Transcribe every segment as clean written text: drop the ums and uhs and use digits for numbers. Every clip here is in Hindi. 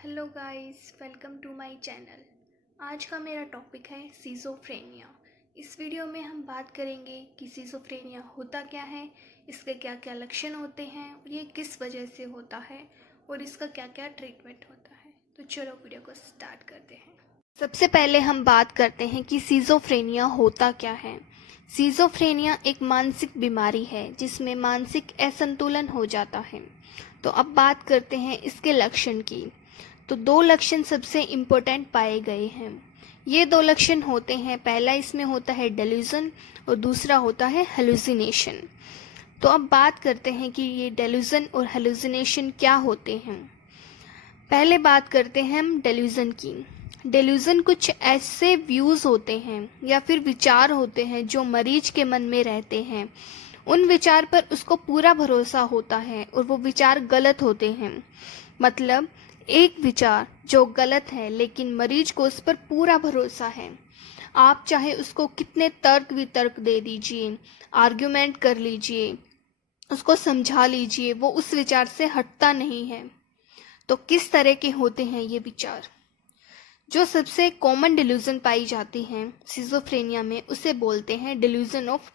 Hello guys, welcome to my channel. आज का मेरा टॉपिक है सिज़ोफ्रेनिया। इस वीडियो में हम बात करेंगे कि सिज़ोफ्रेनिया होता क्या है, इसके क्या क्या लक्षण होते हैं और ये किस वजह से होता है और इसका क्या क्या ट्रीटमेंट होता है। तो चलो वीडियो को स्टार्ट करते हैं। सबसे पहले हम बात करते हैं कि सिज़ोफ्रेनिया होता क्या है। सिज़ोफ्रेनिया एक मानसिक बीमारी है जिसमें मानसिक असंतुलन हो जाता है। तो अब बात करते हैं इसके लक्षण की। तो दो लक्षण सबसे इम्पोर्टेंट पाए गए हैं। ये दो लक्षण होते हैं, पहला इसमें होता है डेल्यूजन और दूसरा होता है हेलुसिनेशन। तो अब बात करते हैं कि ये डेल्यूजन और हेलुसिनेशन क्या होते हैं। पहले बात करते हैं हम डेल्यूजन की। डेल्यूजन कुछ ऐसे व्यूज़ होते हैं या फिर विचार होते हैं जो मरीज के मन में रहते हैं। उन विचार पर उसको पूरा भरोसा होता है और वो विचार गलत होते हैं। मतलब एक विचार जो गलत है लेकिन मरीज को उस पर पूरा भरोसा है। आप चाहे उसको कितने तर्क वितर्क दे दीजिए, आर्ग्यूमेंट कर लीजिए, उसको समझा लीजिए, वो उस विचार से हटता नहीं है। तो किस तरह के होते हैं ये विचार? जो सबसे कॉमन डिल्यूजन पाई जाती है सिज़ोफ्रेनिया में, उसे बोलते हैं डिल्यूजन ऑफ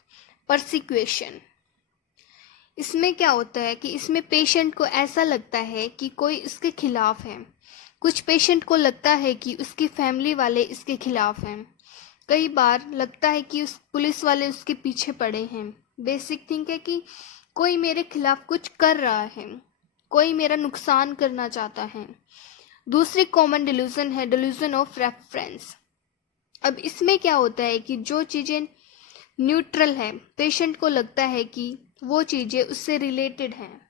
परसिक्यूशन। इसमें क्या होता है कि इसमें पेशेंट को ऐसा लगता है कि कोई उसके खिलाफ है। कुछ पेशेंट को लगता है कि उसकी फैमिली वाले इसके खिलाफ हैं। कई बार लगता है कि उस पुलिस वाले उसके पीछे पड़े हैं। बेसिक थिंक है कि कोई मेरे खिलाफ कुछ कर रहा है, कोई मेरा नुकसान करना चाहता है। दूसरी कॉमन डिल्यूजन है डिल्यूजन ऑफ रेफरेंस। अब इसमें क्या होता है कि जो चीज़ें न्यूट्रल है, पेशेंट को लगता है कि वो चीज़ें उससे रिलेटेड हैं।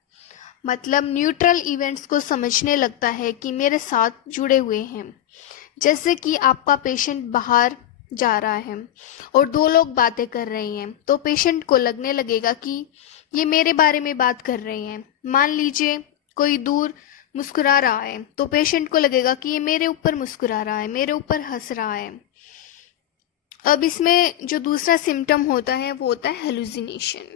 मतलब न्यूट्रल इवेंट्स को समझने लगता है कि मेरे साथ जुड़े हुए हैं। जैसे कि आपका पेशेंट बाहर जा रहा है और दो लोग बातें कर रहे हैं, तो पेशेंट को लगने लगेगा कि ये मेरे बारे में बात कर रहे हैं। मान लीजिए कोई दूर मुस्कुरा रहा है, तो पेशेंट को लगेगा कि ये मेरे ऊपर मुस्कुरा रहा है, मेरे ऊपर हंस रहा है। अब इसमें जो दूसरा सिम्टम होता है वो होता है हेलुसिनेशन।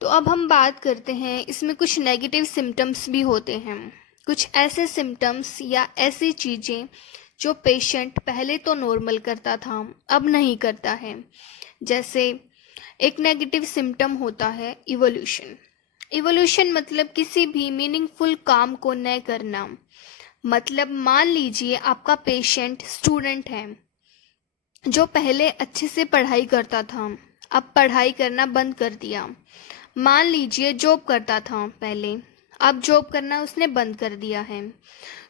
तो अब हम बात करते हैं, इसमें कुछ नेगेटिव सिम्टम्स भी होते हैं। कुछ ऐसे सिम्टम्स या ऐसी चीज़ें जो पेशेंट पहले तो नॉर्मल करता था, अब नहीं करता है। जैसे एक नेगेटिव सिम्टम होता है इवोल्यूशन। इवोल्यूशन मतलब किसी भी मीनिंगफुल काम को न करना। मतलब मान लीजिए आपका पेशेंट स्टूडेंट है जो पहले अच्छे से पढ़ाई करता था, अब पढ़ाई करना बंद कर दिया। मान लीजिए जॉब करता था पहले, अब जॉब करना उसने बंद कर दिया है।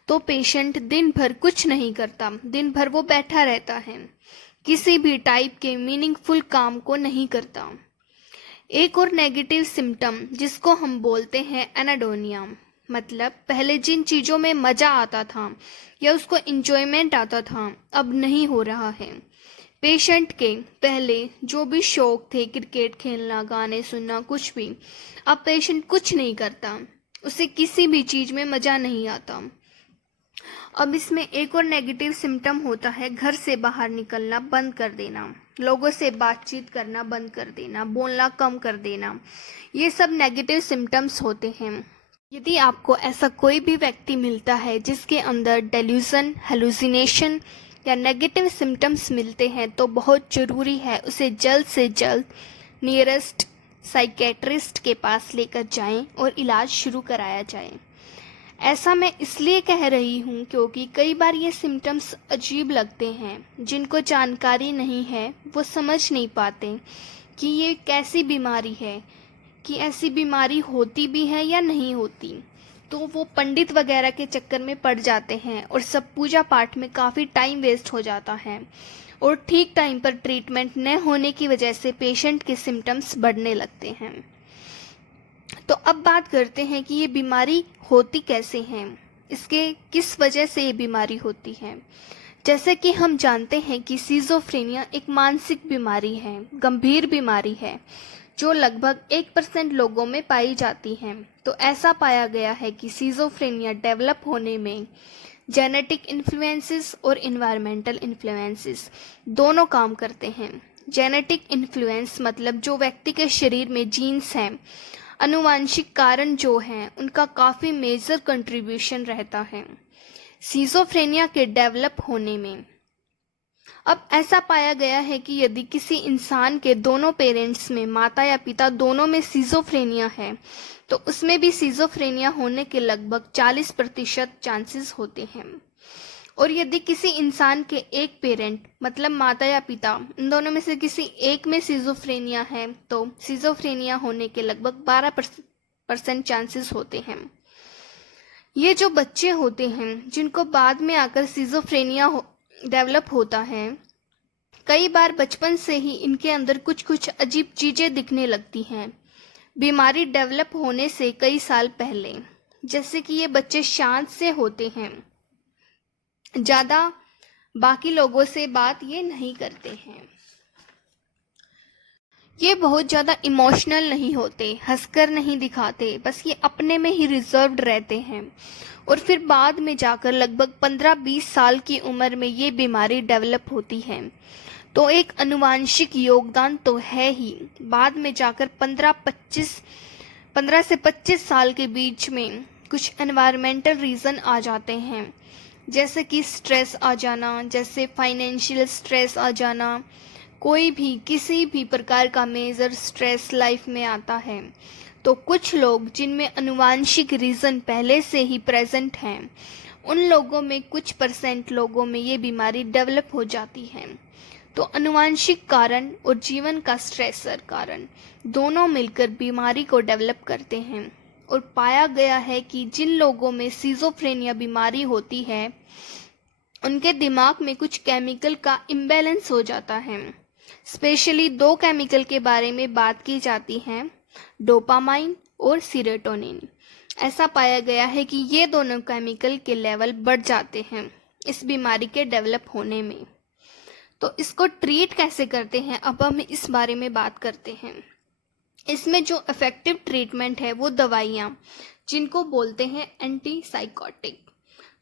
तो पेशेंट दिन भर कुछ नहीं करता, दिन भर वो बैठा रहता है, किसी भी टाइप के मीनिंगफुल काम को नहीं करता। एक और नेगेटिव सिम्टम जिसको हम बोलते हैं एनाडोनिया। मतलब पहले जिन चीज़ों में मज़ा आता था या उसको इंजॉयमेंट आता था, अब नहीं हो रहा है। पेशेंट के पहले जो भी शौक थे, क्रिकेट खेलना, गाने सुनना, कुछ भी, अब पेशेंट कुछ नहीं करता, उसे किसी भी चीज़ में मज़ा नहीं आता। अब इसमें एक और नेगेटिव सिम्टम होता है घर से बाहर निकलना बंद कर देना, लोगों से बातचीत करना बंद कर देना, बोलना कम कर देना। ये सब नेगेटिव सिम्टम्स होते हैं। यदि आपको ऐसा कोई भी व्यक्ति मिलता है जिसके अंदर डेल्यूजन, हेलुसिनेशन या नेगेटिव सिम्टम्स मिलते हैं, तो बहुत ज़रूरी है उसे जल्द से जल्द नियरेस्ट साइकेट्रिस्ट के पास लेकर जाएं और इलाज शुरू कराया जाए। ऐसा मैं इसलिए कह रही हूँ क्योंकि कई बार ये सिम्टम्स अजीब लगते हैं। जिनको जानकारी नहीं है वो समझ नहीं पाते कि ये कैसी बीमारी है, कि ऐसी बीमारी होती भी है या नहीं होती। तो वो पंडित वगैरह के चक्कर में पड़ जाते हैं और सब पूजा पाठ में काफ़ी टाइम वेस्ट हो जाता है और ठीक टाइम पर ट्रीटमेंट न होने की वजह से पेशेंट के सिम्टम्स बढ़ने लगते हैं। तो अब बात करते हैं कि ये बीमारी होती कैसे हैं, इसके किस वजह से ये बीमारी होती है। जैसे कि हम जानते हैं कि सिज़ोफ्रेनिया एक मानसिक बीमारी है, गंभीर बीमारी है, जो लगभग 1% लोगों में पाई जाती है। तो ऐसा पाया गया है कि सिज़ोफ्रेनिया डेवलप होने में जेनेटिक इन्फ्लुएंसेस और इन्वायरमेंटल इन्फ्लुएंसेस दोनों काम करते हैं। जेनेटिक इन्फ्लुएंस मतलब जो व्यक्ति के शरीर में जीन्स हैं, आनुवंशिक कारण जो हैं उनका काफ़ी मेजर कंट्रीब्यूशन रहता है सिज़ोफ्रेनिया के डेवलप होने में। अब ऐसा पाया गया है कि यदि किसी इंसान के दोनों पेरेंट्स में, माता या पिता दोनों में सिज़ोफ्रेनिया है, तो उसमें भी सिज़ोफ्रेनिया होने के लगभग 40% चांसेस होते हैं। और यदि किसी इंसान के एक पेरेंट मतलब माता या पिता इन दोनों में से किसी एक में सिज़ोफ्रेनिया है, तो सिज़ोफ्रेनिया होने के लगभग 12% चांसेस होते हैं। ये जो बच्चे होते हैं जिनको बाद में आकर सिज़ोफ्रेनिया डेवलप होता है, कई बार बचपन से ही इनके अंदर कुछ कुछ अजीब चीज़ें दिखने लगती हैं बीमारी डेवलप होने से कई साल पहले। जैसे कि ये बच्चे शांत से होते हैं, ज़्यादा बाकी लोगों से बात ये नहीं करते हैं, ये बहुत ज़्यादा इमोशनल नहीं होते, हंसकर नहीं दिखाते, बस ये अपने में ही रिजर्व्ड रहते हैं। और फिर बाद में जाकर लगभग 15-20 साल की उम्र में ये बीमारी डेवलप होती है। तो एक आनुवंशिक योगदान तो है ही, बाद में जाकर 15 से 25 साल के बीच में कुछ एनवायरमेंटल रीज़न आ जाते हैं, जैसे कि स्ट्रेस आ जाना, जैसे फाइनेंशियल स्ट्रेस आ जाना, कोई भी किसी भी प्रकार का मेजर स्ट्रेस लाइफ में आता है। तो कुछ लोग जिनमें आनुवंशिक रीज़न पहले से ही प्रेजेंट हैं, उन लोगों में कुछ % लोगों में ये बीमारी डेवलप हो जाती है। तो आनुवंशिक कारण और जीवन का स्ट्रेसर कारण दोनों मिलकर बीमारी को डेवलप करते हैं। और पाया गया है कि जिन लोगों में सिज़ोफ्रेनिया बीमारी होती है, उनके दिमाग में कुछ केमिकल का इम्बैलेंस हो जाता है। स्पेशली 2 केमिकल के बारे में बात की जाती है, डोपामाइन और सीरोटोनिन। ऐसा पाया गया है कि ये दोनों केमिकल के लेवल बढ़ जाते हैं इस बीमारी के डेवलप होने में। तो इसको ट्रीट कैसे करते हैं, अब हम इस बारे में बात करते हैं। इसमें जो इफ़ेक्टिव ट्रीटमेंट है वो दवाइयाँ, जिनको बोलते हैं एंटीसाइकोटिक।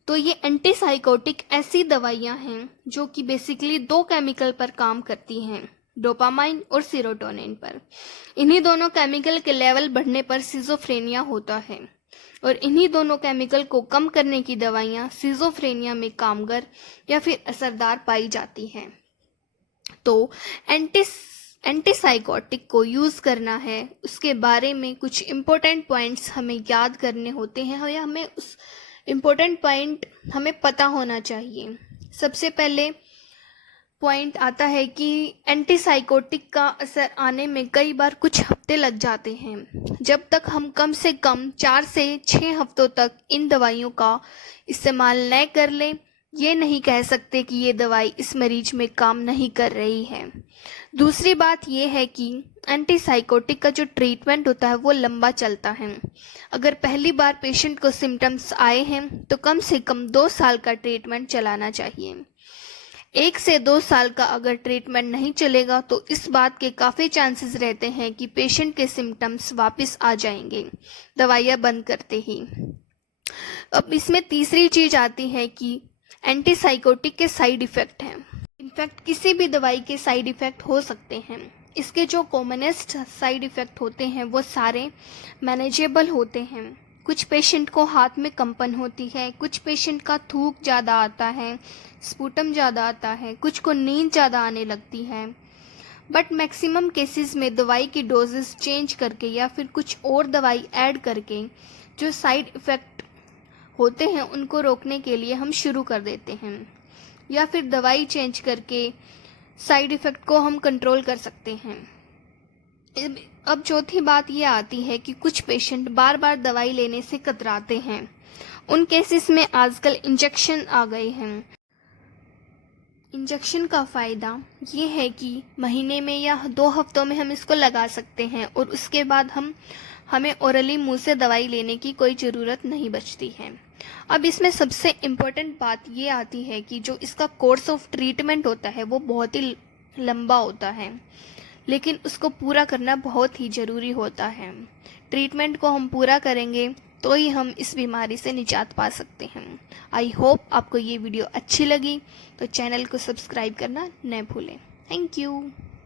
तो ये एंटीसाइकोटिक ऐसी दवाइयाँ हैं जो कि बेसिकली 2 केमिकल पर काम करती हैं, डोपामाइन और सीरोटोनिन पर। इन्हीं दोनों केमिकल के लेवल बढ़ने पर सिज़ोफ्रेनिया होता है, और इन्हीं दोनों केमिकल को कम करने की दवाइयाँ सिज़ोफ्रेनिया में कामगर या फिर असरदार पाई जाती हैं। तो एंटीसाइकोटिक को यूज़ करना है, उसके बारे में कुछ इम्पोर्टेंट पॉइंट्स हमें याद करने होते हैं, या हमें उस इम्पोर्टेंट पॉइंट हमें पता होना चाहिए। सबसे पहले पॉइंट आता है कि एंटीसाइकोटिक का असर आने में कई बार कुछ हफ्ते लग जाते हैं। जब तक हम कम से कम 4 से 6 हफ्तों तक इन दवाइयों का इस्तेमाल न कर लें, ये नहीं कह सकते कि ये दवाई इस मरीज में काम नहीं कर रही है। दूसरी बात ये है कि एंटीसाइकोटिक का जो ट्रीटमेंट होता है वो लंबा चलता है। अगर पहली बार पेशेंट को सिम्टम्स आए हैं तो कम से कम 2 साल का ट्रीटमेंट चलाना चाहिए। 1 से 2 साल का अगर ट्रीटमेंट नहीं चलेगा तो इस बात के काफ़ी चांसेस रहते हैं कि पेशेंट के सिम्टम्स वापस आ जाएंगे दवाइयाँ बंद करते ही। अब इसमें तीसरी चीज़ आती है कि एंटीसाइकोटिक के साइड इफ़ेक्ट हैं। इनफैक्ट किसी भी दवाई के साइड इफ़ेक्ट हो सकते हैं। इसके जो कॉमनेस्ट साइड इफ़ेक्ट होते हैं वो सारे मैनेजेबल होते हैं। कुछ पेशेंट को हाथ में कंपन होती है, कुछ पेशेंट का थूक ज़्यादा आता है, स्पूटम ज़्यादा आता है, कुछ को नींद ज़्यादा आने लगती है। बट मैक्सिमम केसेस में दवाई की डोजेस चेंज करके या फिर कुछ और दवाई ऐड करके जो साइड इफ़ेक्ट होते हैं उनको रोकने के लिए हम शुरू कर देते हैं, या फिर दवाई चेंज करके साइड इफ़ेक्ट को हम कंट्रोल कर सकते हैं। अब चौथी बात ये आती है कि कुछ पेशेंट बार बार दवाई लेने से कतराते हैं। उन केसेस में आजकल इंजेक्शन आ गए हैं। इंजेक्शन का फ़ायदा ये है कि महीने में या 2 हफ्तों में हम इसको लगा सकते हैं, और उसके बाद हमें ओरली मुंह से दवाई लेने की कोई ज़रूरत नहीं बचती है। अब इसमें सबसे इम्पोर्टेंट बात ये आती है कि जो इसका कोर्स ऑफ ट्रीटमेंट होता है वो बहुत ही लंबा होता है, लेकिन उसको पूरा करना बहुत ही ज़रूरी होता है। ट्रीटमेंट को हम पूरा करेंगे तो ही हम इस बीमारी से निजात पा सकते हैं। आई होप आपको ये वीडियो अच्छी लगी, तो चैनल को सब्सक्राइब करना न भूलें। Thank you.